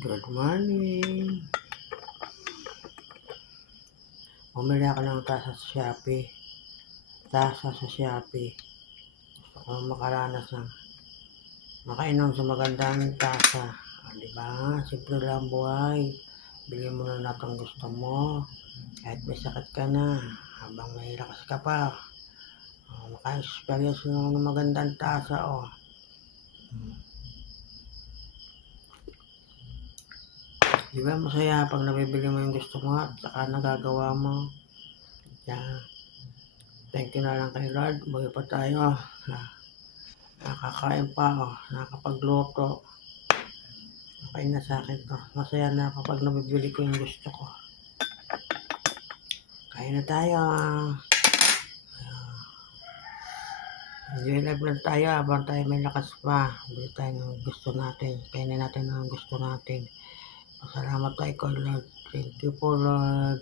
Good morning. Bumili ako ng tasa sa Shopee. Gusto ko makaranas ng makainom sa magandang tasa. Diba? Simple lang buhay. Bili mo na lahat ang gusto mo. Kahit may sakit ka na, habang may lakas ka pa. Maka-experience ng magandang tasa. Diba masaya pag nabibili mo yung gusto mo at saka nagagawa mo. Yan. Thank you na lang kay Lord. Buhay pa tayo. Nakakain pa nakakapagluto. Okay na sa akin to. Masaya na kapag nabibili ko yung gusto ko. Kain na tayo. Enjoy life lang tayo habang tayo may lakas pa. Bili tayo ng gusto natin. Kainin natin ang gusto natin. Pasalamat tayo kay Lord. Thank you po, Lord.